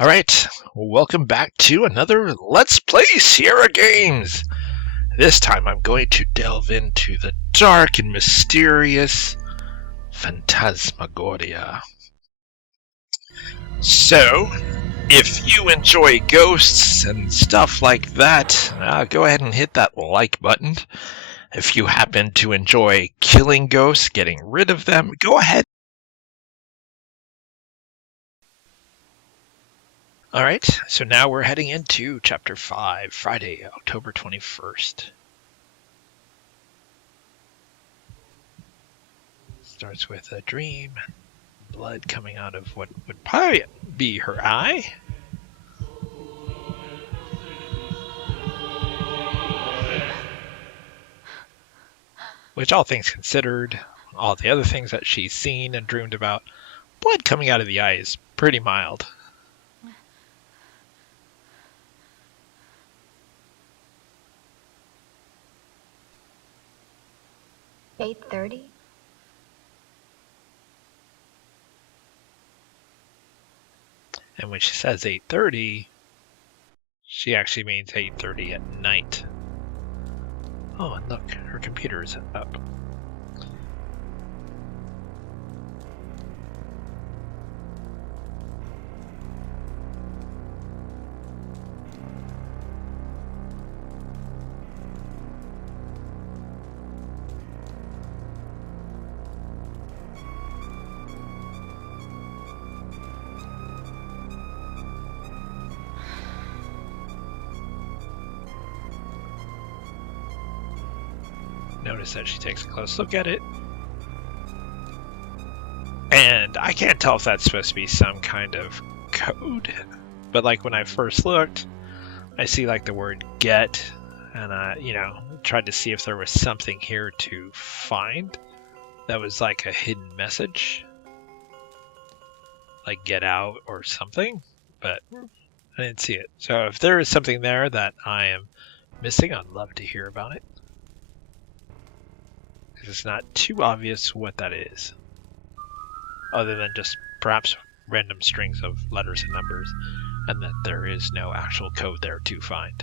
Alright, welcome back to another Let's Play Sierra Games! This time I'm going to delve into the dark and mysterious Phantasmagoria. So, if you enjoy ghosts and stuff like that, go ahead and hit that like button. If you happen to enjoy killing ghosts, getting rid of them, go ahead. Alright, so now we're heading into Chapter 5, Friday, October 21st. Starts with a dream, blood coming out of what would probably be her eye. Which, all things considered, all the other things that she's seen and dreamed about, blood coming out of the eye is pretty mild. $8:30? And when she says 8:30, she actually means 8:30 at night. Oh, and look, her computer is up. Notice that she takes a close look at it. And I can't tell if that's supposed to be some kind of code. But like when I first looked, I see like the word get, and I, tried to see if there was something here to find that was like a hidden message. Like get out or something, but I didn't see it. So if there is something there that I am missing, I'd love to hear about it. It's not too obvious what that is, other than just perhaps random strings of letters and numbers, and that there is no actual code there to find.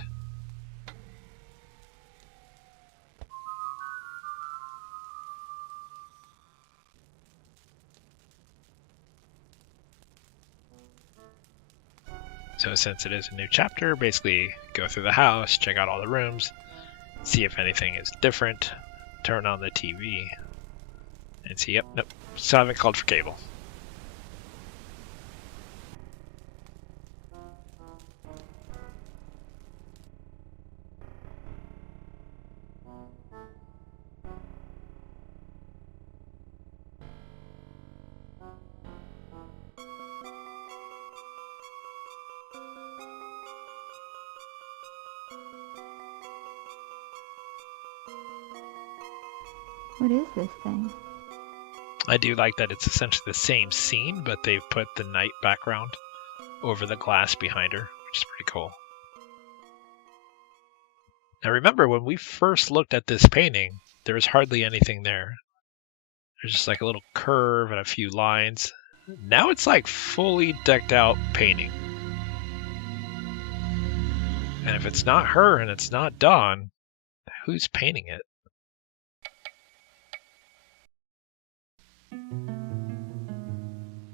So since it is a new chapter, basically go through the house, check out all the rooms, see if anything is different, turn on the TV, and see, yep, nope, still haven't called for cable. What is this thing? I do like that it's essentially the same scene, but they've put the night background over the glass behind her, which is pretty cool. Now remember, when we first looked at this painting, there was hardly anything there. There's just like a little curve and a few lines. Now it's like fully decked out painting. And if it's not her and it's not Dawn, who's painting it?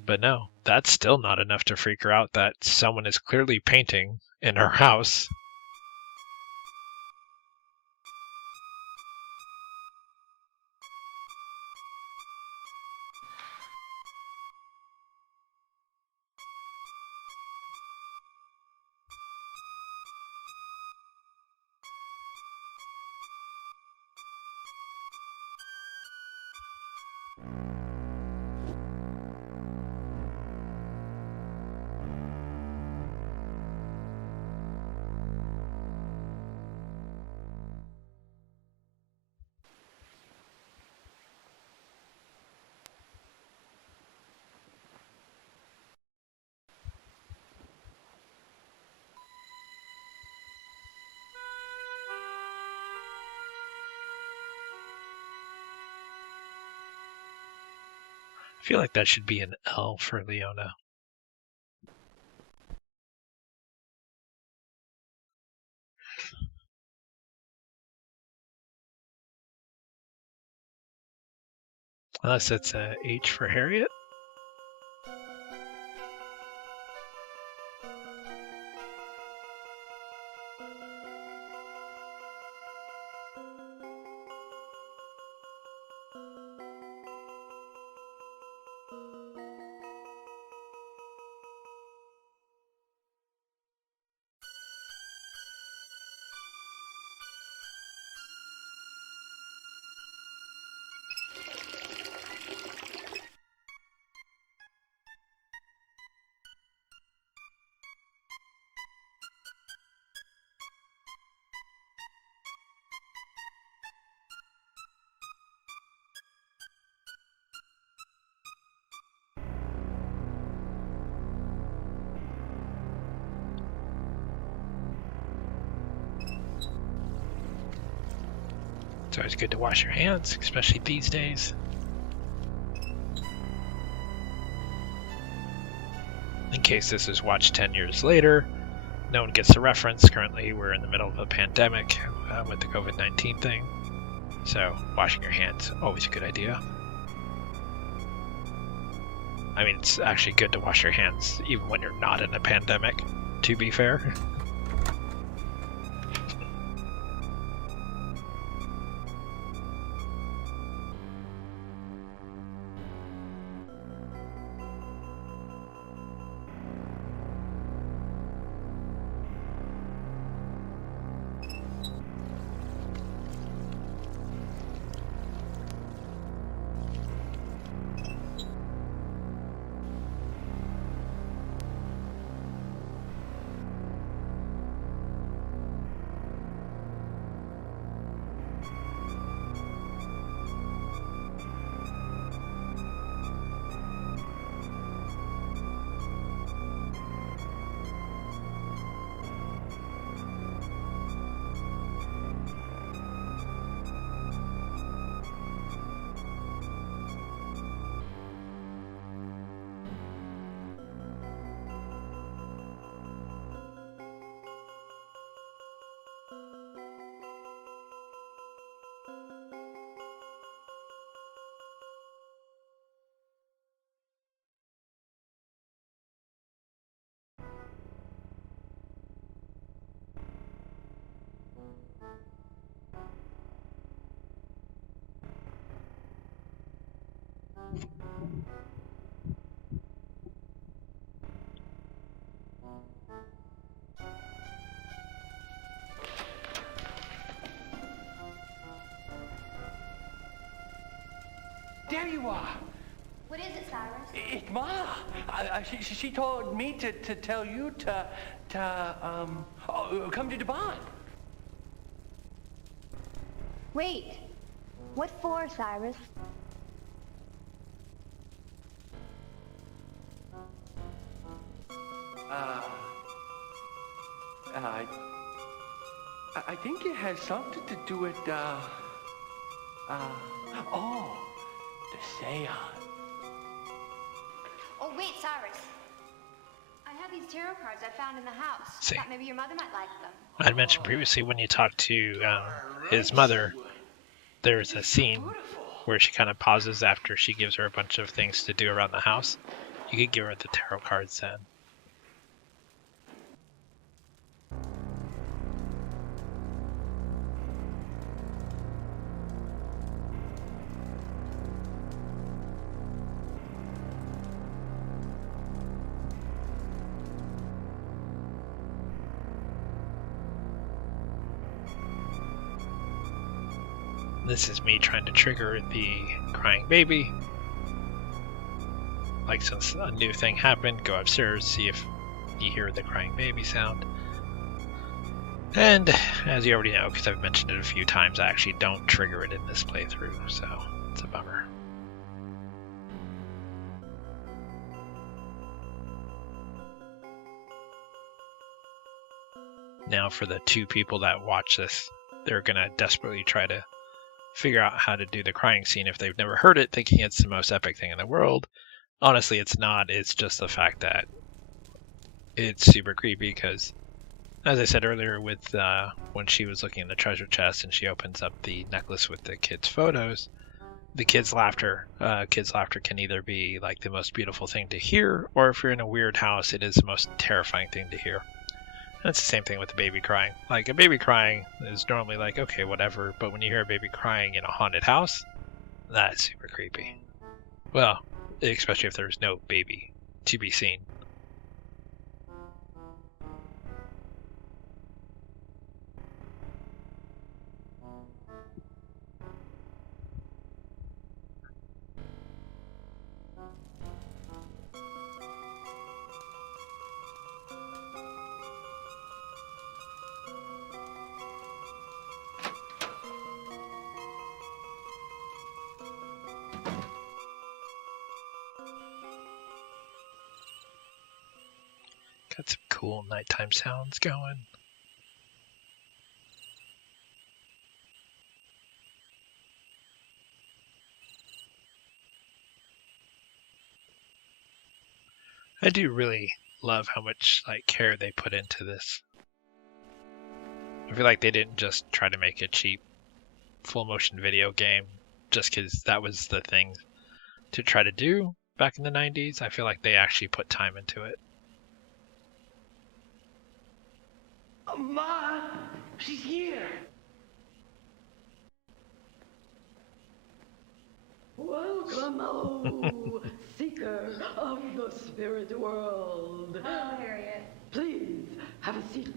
But no, that's still not enough to freak her out that someone is clearly painting in her house. I feel like that should be an L for Leona. Unless it's a H for Harriet. It's always good to wash your hands, especially these days. In case this is watched 10 years later, no one gets the reference. Currently, we're in the middle of a pandemic with the COVID-19 thing. So, washing your hands, always a good idea. I mean, it's actually good to wash your hands even when you're not in a pandemic, to be fair. There you are. What is it, Cyrus? It's Ma. She told me to tell you to come to the barn. Wait. What for, Cyrus? I think it has something to do with, the seance. Oh, wait, Cyrus. I have these tarot cards I found in the house. See. Thought maybe your mother might like them. I had mentioned previously when you talk to his mother, there's a scene where she kind of pauses after she gives her a bunch of things to do around the house. You could give her the tarot cards then. This is me trying to trigger the crying baby. Like, since a new thing happened, go upstairs, see if you hear the crying baby sound. And as you already know, because I've mentioned it a few times, I actually don't trigger it in this playthrough, so it's a bummer. Now for the two people that watch this, they're gonna desperately try to figure out how to do the crying scene if they've never heard it, thinking it's the most epic thing in the world. Honestly, it's not. It's just the fact that it's super creepy because, as I said earlier, with when she was looking in the treasure chest and she opens up the necklace with the kids' photos, the kids' laughter. Kids' laughter can either be like the most beautiful thing to hear, or if you're in a weird house, it is the most terrifying thing to hear. And it's the same thing with the baby crying. Like a baby crying is normally like, okay, whatever, but when you hear a baby crying in a haunted house, that's super creepy. Well, especially if there's no baby to be seen. Got some cool nighttime sounds going. I do really love how much like care they put into this. I feel like they didn't just try to make a cheap full motion video game just because that was the thing to try to do back in the 90s. I feel like they actually put time into it. Ma, she's here. Welcome, oh, seeker of the spirit world. Oh, Harriet. Please have a seat.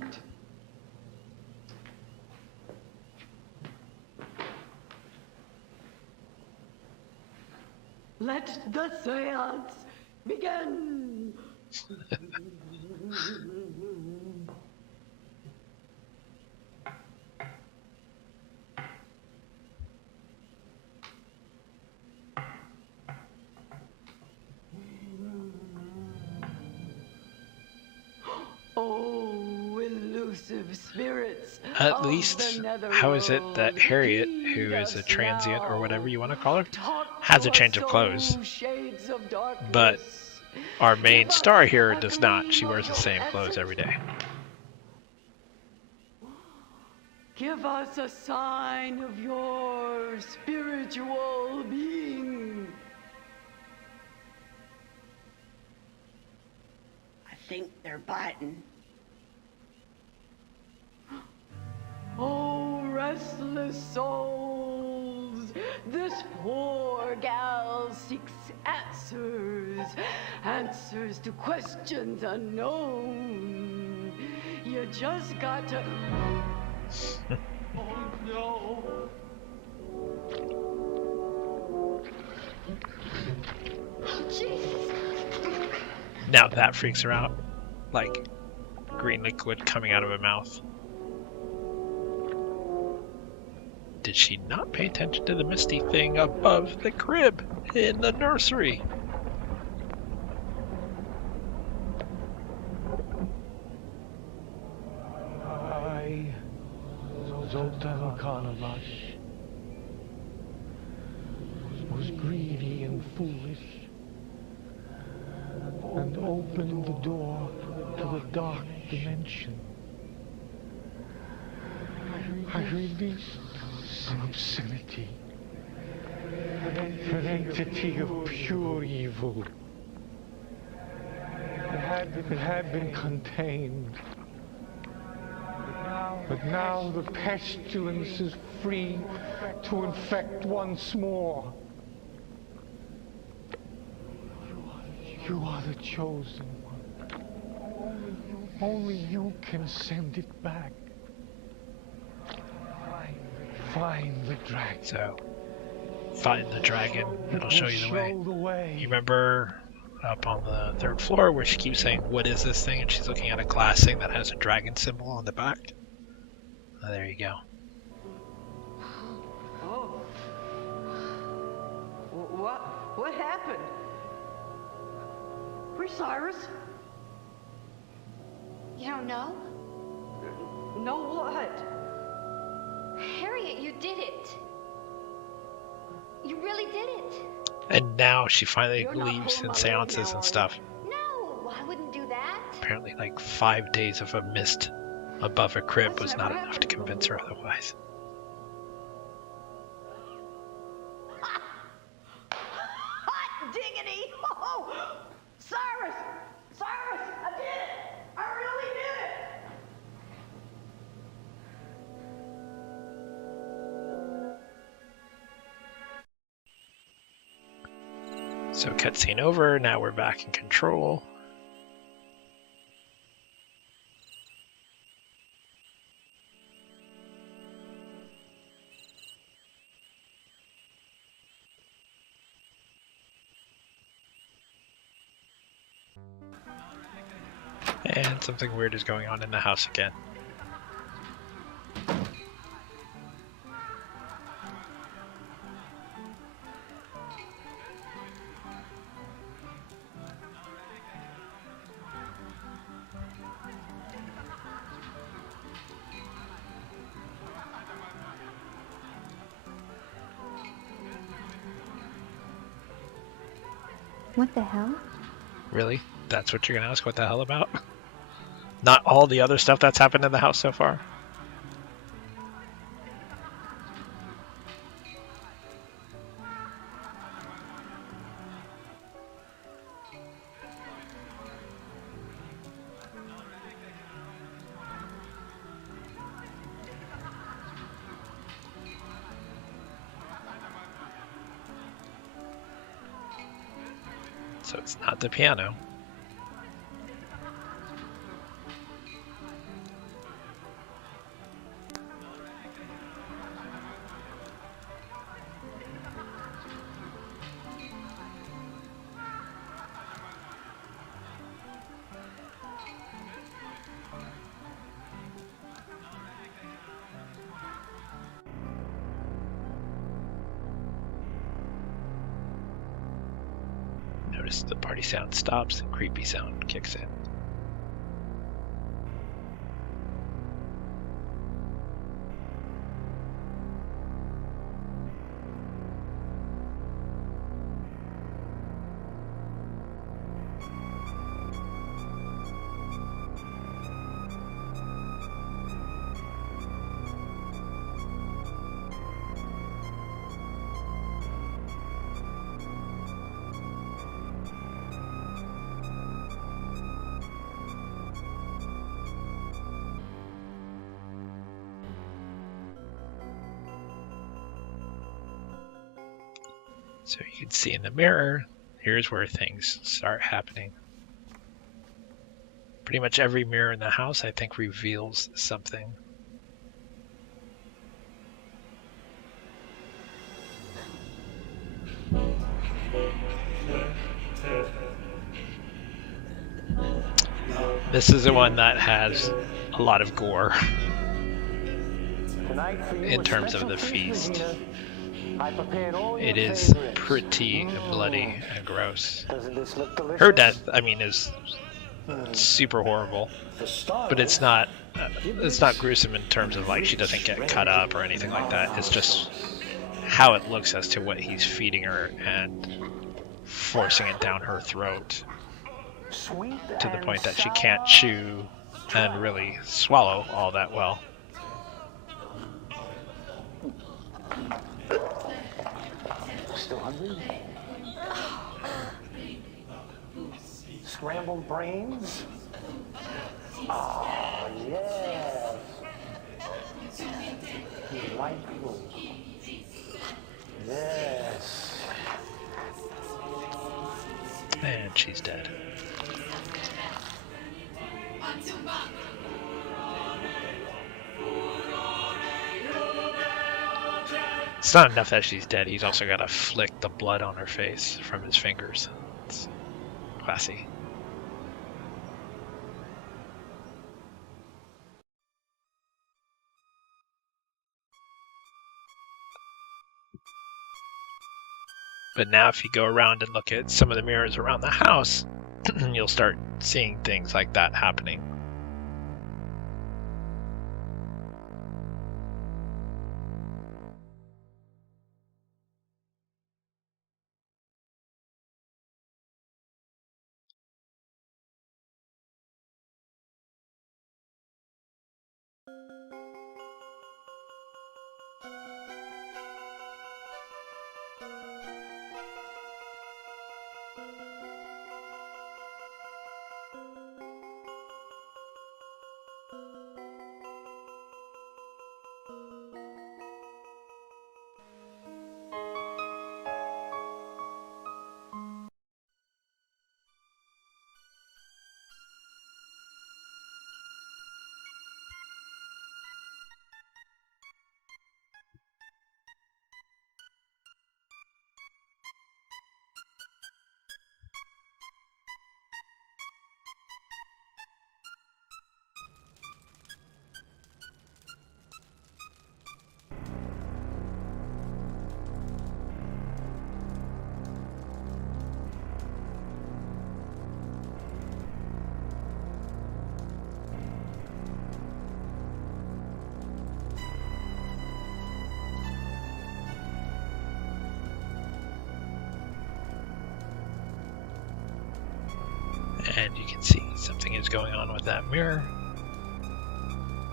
Let the seance begin. Oh, elusive spirits. At of least, the netherworld, how is it that Harriet, who heed is a us transient or whatever you want to call her, Talk has to a change us, of clothes? oh, shades of darkness. But our main Give us star here a does not. gleam She of wears the your same clothes essence. every day. Give us a sign of your spiritual being. I think they're biting. Oh, restless souls, this poor gal seeks answers, answers to questions unknown. You just got to... Oh no. Jesus. Now that freaks her out. Like green liquid coming out of her mouth. Did she not pay attention to the misty thing above the crib in the nursery? I, Zoltan Karnavash, was greedy and foolish, and opened the door to the dark dimension. I released an obscenity, an entity of pure evil. It had been contained. But now the pestilence is free to infect once more. You are the chosen one. Only you can send it back. Find the dragon. So, find the dragon. It'll show you the way. You remember up on the third floor where she keeps saying, "What is this thing?" And she's looking at a glass thing that has a dragon symbol on the back. Oh, there you go. Oh. What happened? Where's Cyrus? You don't know? No what? Harriet, you did it. You really did it. And now she finally You're not believes pulling in my leg seances now, are and you? stuff. No, I wouldn't do that. Apparently, like 5 days of a mist above a crib That's was never not enough to happened convince her otherwise. So cutscene over, now we're back in control. And something weird is going on in the house again. What the hell? Really? That's what you're gonna ask what the hell about? Not all the other stuff that's happened in the house so far? So it's not the piano. Notice the party sound stops and creepy sound kicks in. So you can see in the mirror, here's where things start happening. Pretty much every mirror in the house, I think, reveals something. This is the one that has a lot of gore in terms of the feast. It is pretty bloody and gross. Her death, I mean, is super horrible, but it's not gruesome in terms of like she doesn't get cut up or anything like that. It's just how it looks as to what he's feeding her and forcing it down her throat to the point that she can't chew and really swallow all that well. Still hungry? Scrambled brains? Ah, yes. You like those? Yes. And she's dead. It's not enough that she's dead, he's also got to flick the blood on her face from his fingers. It's classy. But now if you go around and look at some of the mirrors around the house, you'll start seeing things like that happening. something is going on with that mirror.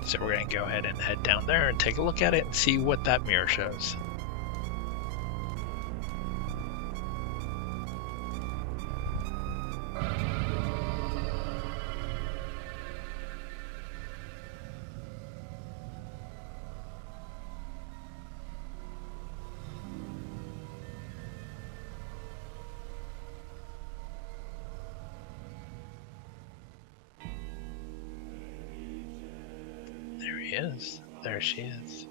So we're going to go ahead and head down there and take a look at it and see what that mirror shows. There he is. There she is.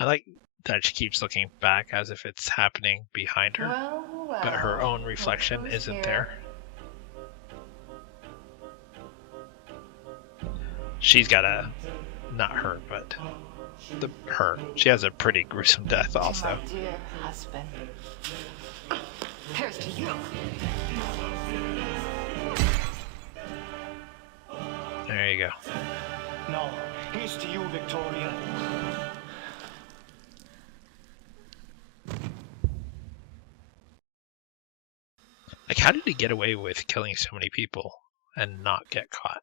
I like that she keeps looking back as if it's happening behind her, but her own reflection isn't there. She's got a, not her, but her. She has a pretty gruesome death also. My dear husband. Here's to you. There you go. No, here's to you, Victoria. Like, how did he get away with killing so many people and not get caught?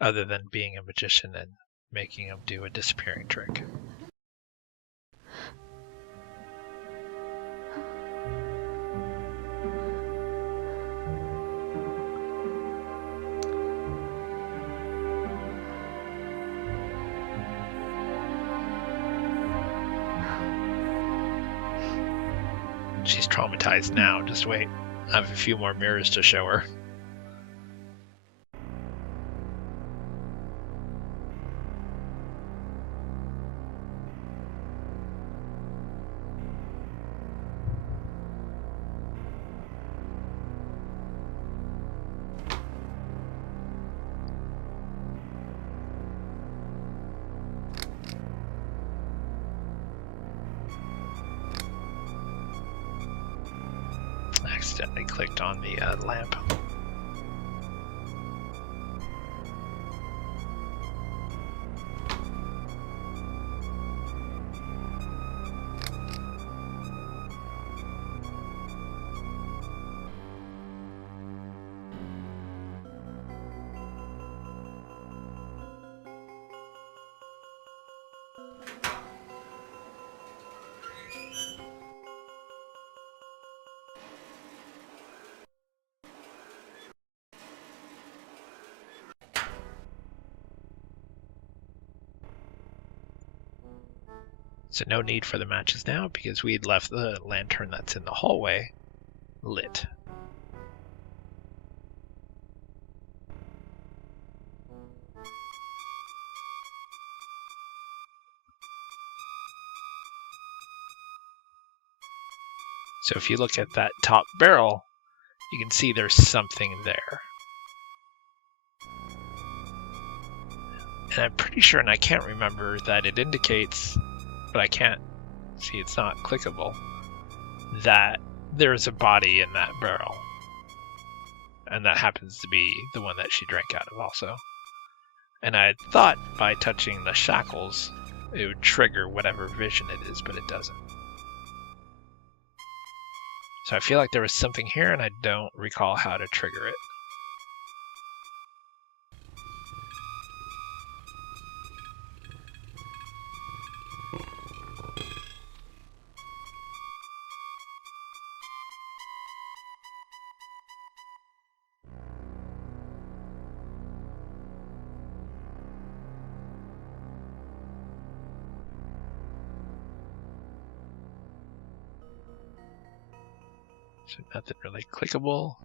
Other than being a magician and making him do a disappearing trick. She's traumatized now. Just wait. I have a few more mirrors to show her. I accidentally clicked on the lamp. So no need for the matches now because we'd left the lantern that's in the hallway lit. So if you look at that top barrel, you can see there's something there. And I'm pretty sure, and I can't remember, that it indicates, but I can't see, it's not clickable, that there's a body in that barrel. And that happens to be the one that she drank out of also. And I thought by touching the shackles, it would trigger whatever vision it is, but it doesn't. So I feel like there was something here and I don't recall how to trigger it. So nothing really clickable.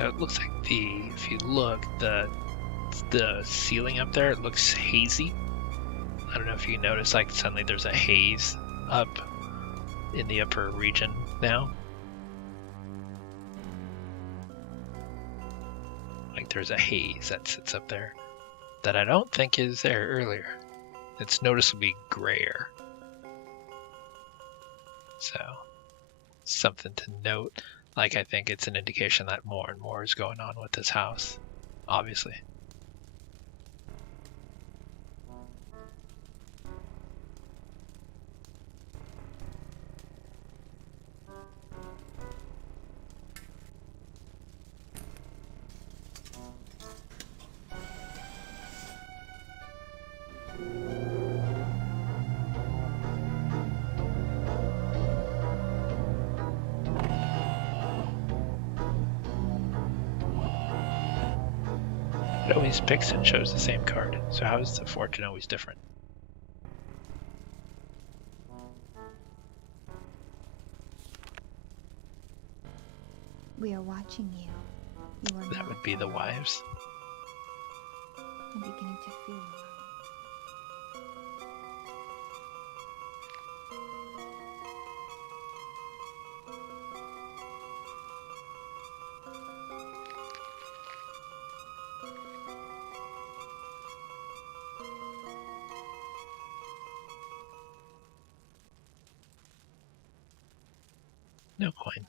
So it looks like if you look, the ceiling up there, it looks hazy. I don't know if you notice, like suddenly there's a haze up in the upper region now. Like there's a haze that sits up there that I don't think is there earlier. It's noticeably grayer. So, something to note. Like, I think it's an indication that more and more is going on with this house, obviously. It always picks and shows the same card, so how is the fortune always different? We are watching you. You are That not would be the wives. I'm beginning to feel alone. No coin.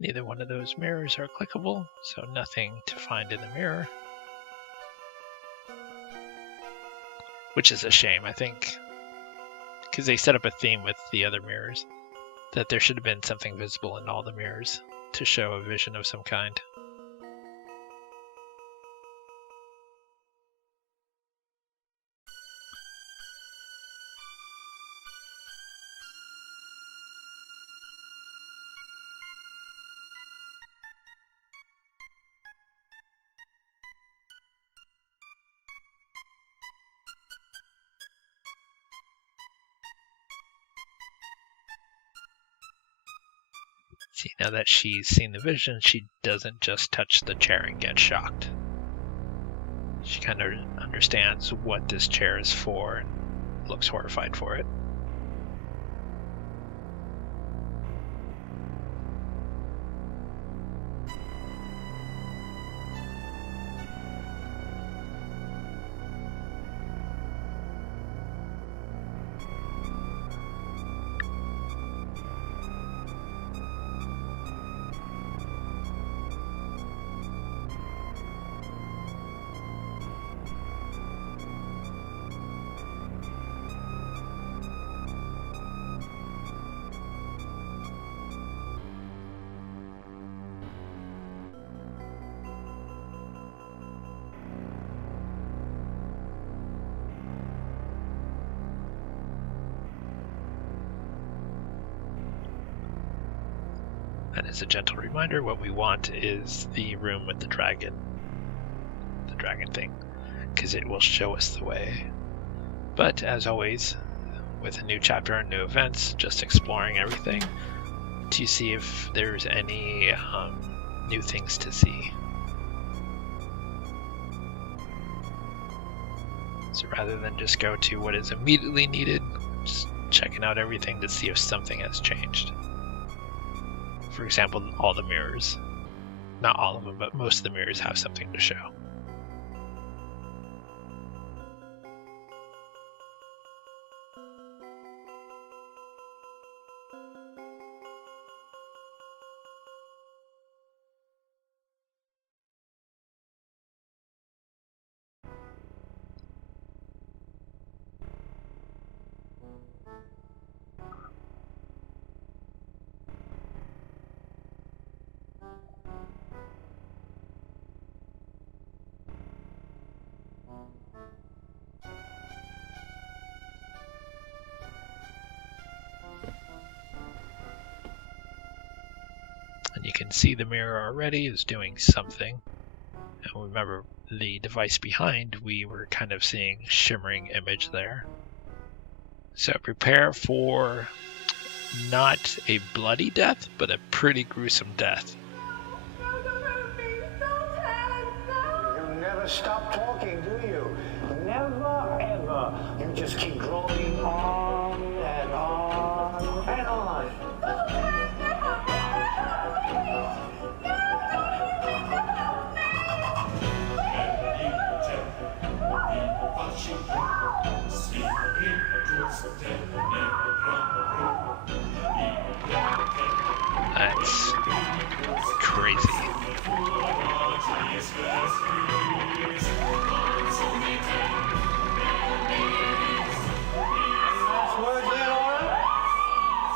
Neither one of those mirrors are clickable, so nothing to find in the mirror. Which is a shame, I think, because they set up a theme with the other mirrors, that there should have been something visible in all the mirrors to show a vision of some kind. See, now that she's seen the vision, she doesn't just touch the chair and get shocked. She kind of understands what this chair is for and looks horrified for it. And as a gentle reminder, what we want is the room with the dragon thing, because it will show us the way. But as always, with a new chapter and new events, just exploring everything to see if there's any new things to see. So rather than just go to what is immediately needed, just checking out everything to see if something has changed. For example, all the mirrors. Not all of them, but most of the mirrors have something to show. And you can see the mirror already is doing something. And remember, the device behind, we were kind of seeing shimmering image there. So prepare for not a bloody death, but a pretty gruesome death. You never stop talking, do you? Never, ever. You just keep droning on and on and on. That's crazy. Last word yet, Aura?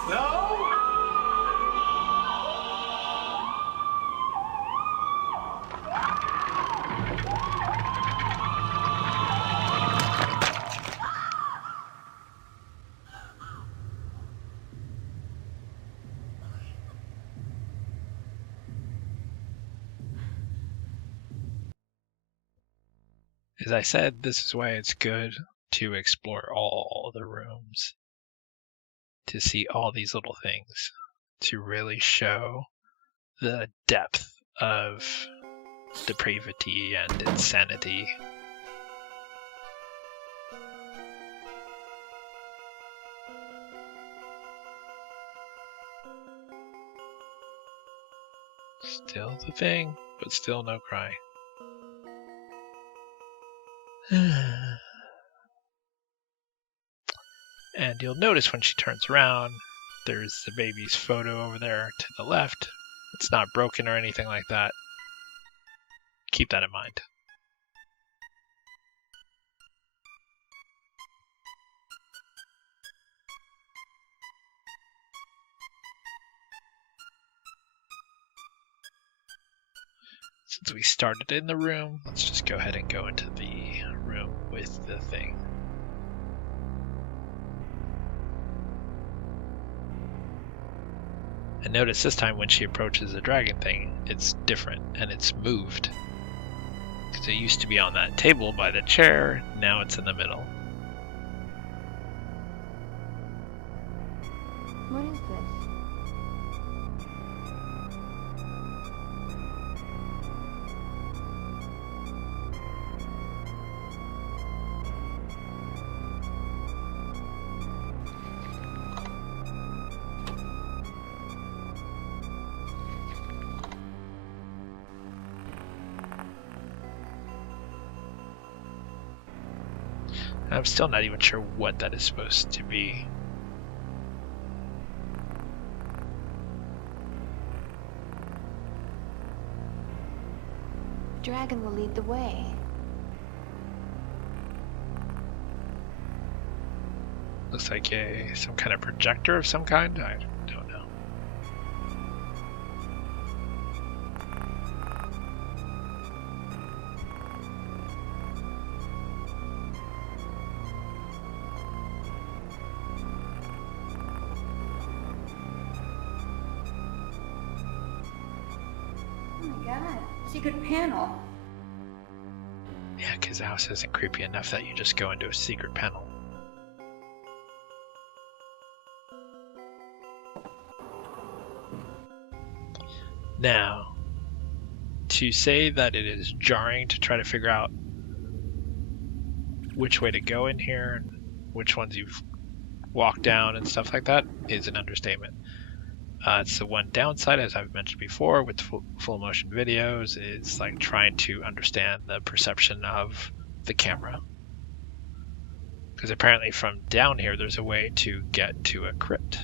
No? As I said, this is why it's good to explore all the rooms, to see all these little things, to really show the depth of depravity and insanity. Still the thing, but still no cry. And you'll notice when she turns around, there's the baby's photo over there to the left. It's not broken or anything like that. Keep that in mind. Since we started in the room, let's just go ahead and go into the room with the thing. And notice this time when she approaches the dragon thing, it's different and it's moved. Because it used to be on that table by the chair, now it's in the middle. What is this? I'm still not even sure what that is supposed to be. The dragon will lead the way. Looks like some kind of projector of some kind. I don't know. Oh my god, secret panel. Yeah, because the house isn't creepy enough that you just go into a secret panel. Now, to say that it is jarring to try to figure out which way to go in here and which ones you've walked down and stuff like that is an understatement. It's the one downside, as I've mentioned before, with full motion videos, is like trying to understand the perception of the camera. Because apparently from down here, there's a way to get to a crypt.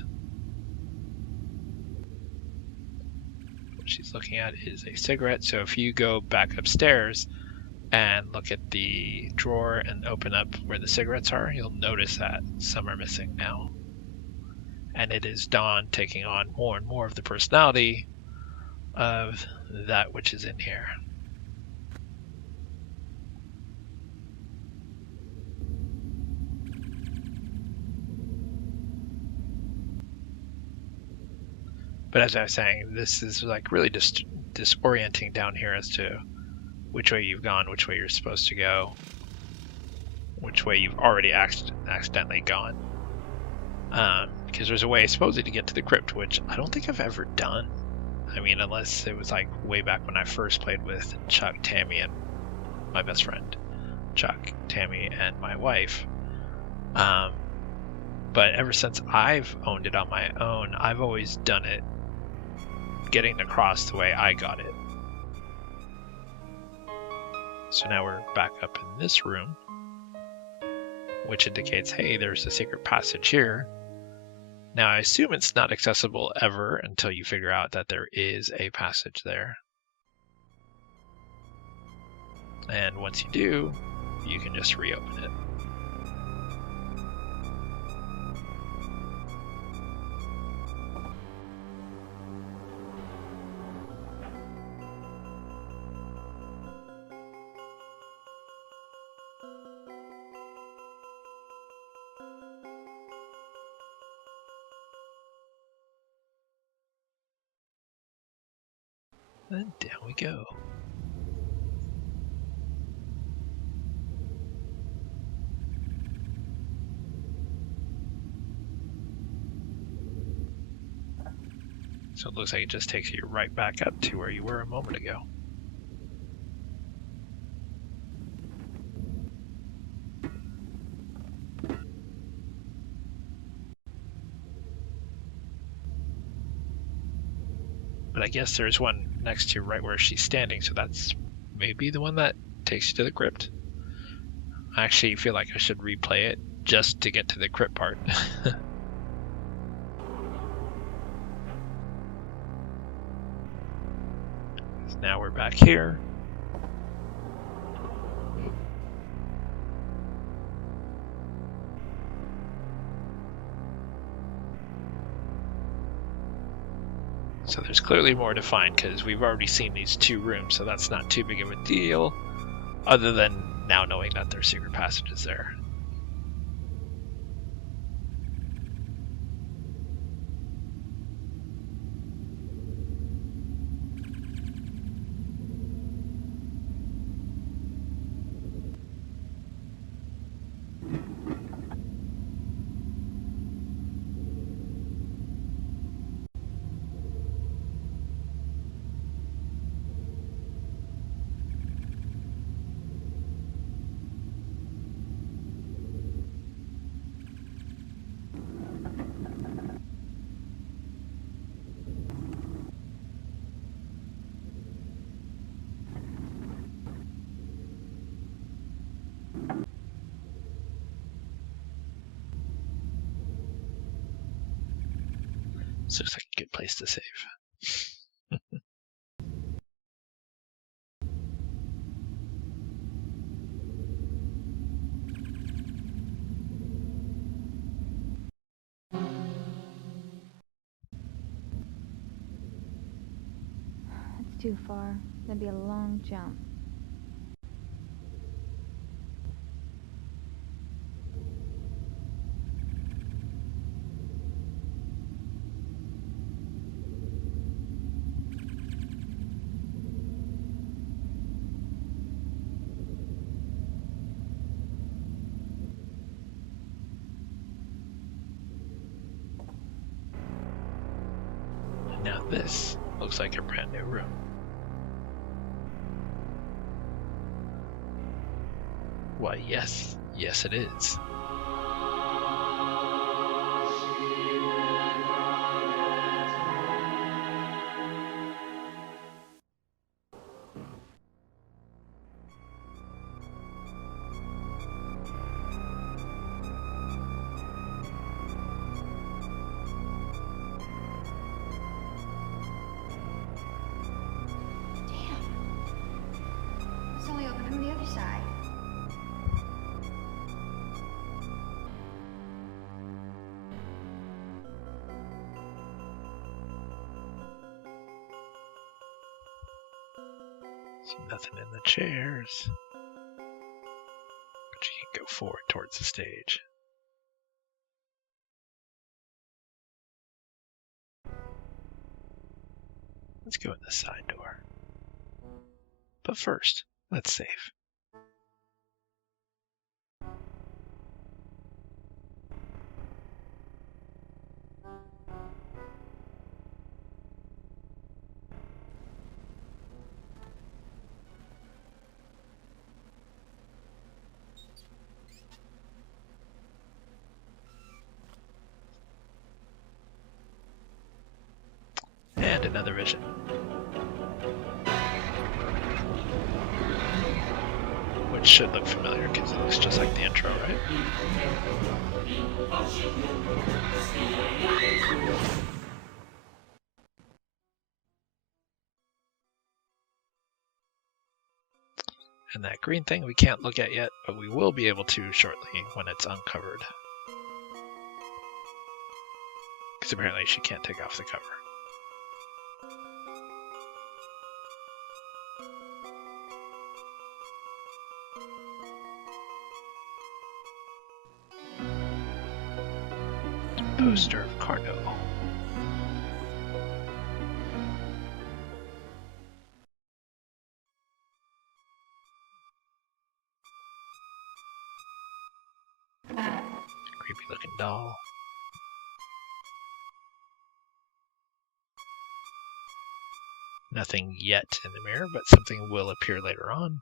What she's looking at is a cigarette, so if you go back upstairs and look at the drawer and open up where the cigarettes are, you'll notice that some are missing now. And it is Dawn taking on more and more of the personality of that which is in here. But as I was saying, this is like really just disorienting down here as to which way you've gone, which way you're supposed to go, which way you've already accidentally gone. Because there's a way supposedly to get to the crypt, which I don't think I've ever done. I mean, unless it was like way back when I first played with Chuck, Tammy, and my best friend. Chuck, Tammy, and my wife. But ever since I've owned it on my own, I've always done it getting across the way I got it. So now we're back up in this room, which indicates, hey, there's a secret passage here. Now I assume it's not accessible ever until you figure out that there is a passage there. And once you do, you can just reopen it. And down we go. So it looks like it just takes you right back up to where you were a moment ago. But I guess there's one next to right where she's standing, so that's maybe the one that takes you to the crypt. I actually feel like I should replay it just to get to the crypt part. Now we're back here. So there's clearly more to find because we've already seen these two rooms, so that's not too big of a deal, other than now knowing that there's secret passages there. So it's like a good place to save. That's too far. That'd be a long jump. Now this looks like a brand new room. Why, yes. Yes, it is. It's only open from the other side. So nothing in the chairs. But you can go forward towards the stage. Let's go in the side door. But first, let's save. And another vision. Which should look familiar because it looks just like the intro, right? And that green thing we can't look at yet, but we will be able to shortly when it's uncovered. Because apparently she can't take off the cover. Poster of Carno. Creepy looking doll. Nothing yet in the mirror, but something will appear later on.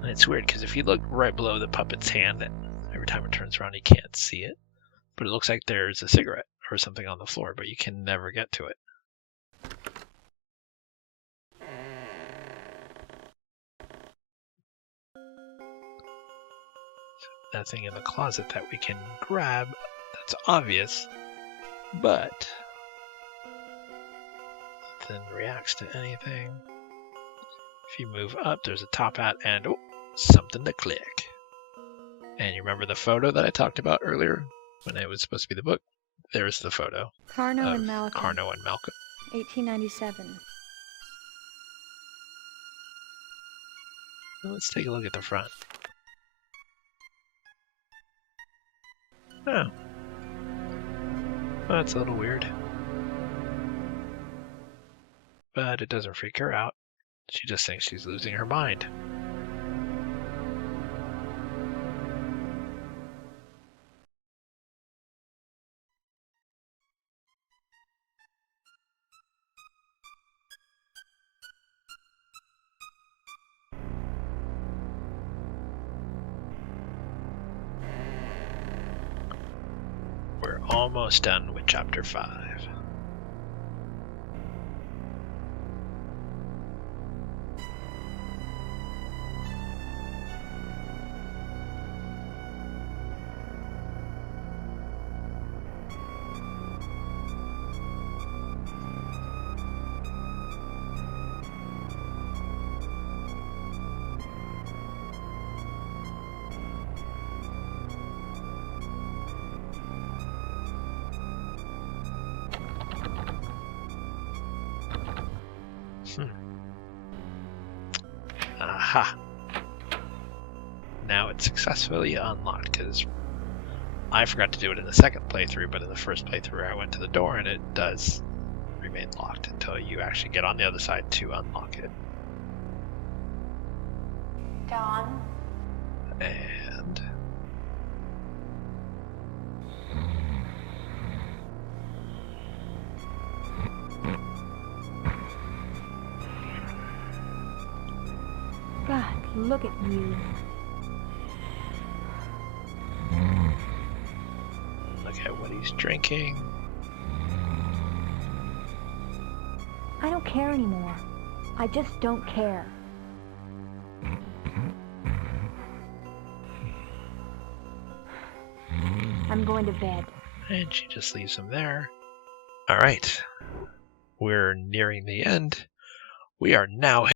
And it's weird because if you look right below the puppet's hand, every time it turns around you can't see it. But it looks like there's a cigarette or something on the floor, but you can never get to it. Nothing in the closet that we can grab that's obvious, but nothing reacts to anything. If you move up, there's a top hat and something to click. And you remember the photo that I talked about earlier when it was supposed to be the book? There's the photo. Carno and Malcolm. Carno and Malcolm. 1897. Well, let's take a look at the front. Oh. Well, that's a little weird. But it doesn't freak her out. She just thinks she's losing her mind. We're almost done with chapter 5. Aha! Now it's successfully unlocked, because I forgot to do it in the second playthrough, but in the first playthrough I went to the door and it does remain locked until you actually get on the other side to unlock it. Dawn. And... God, look at you. look at what he's drinking. I don't care anymore. I just don't care. I'm going to bed. And she just leaves him there. Alright. We're nearing the end. We are now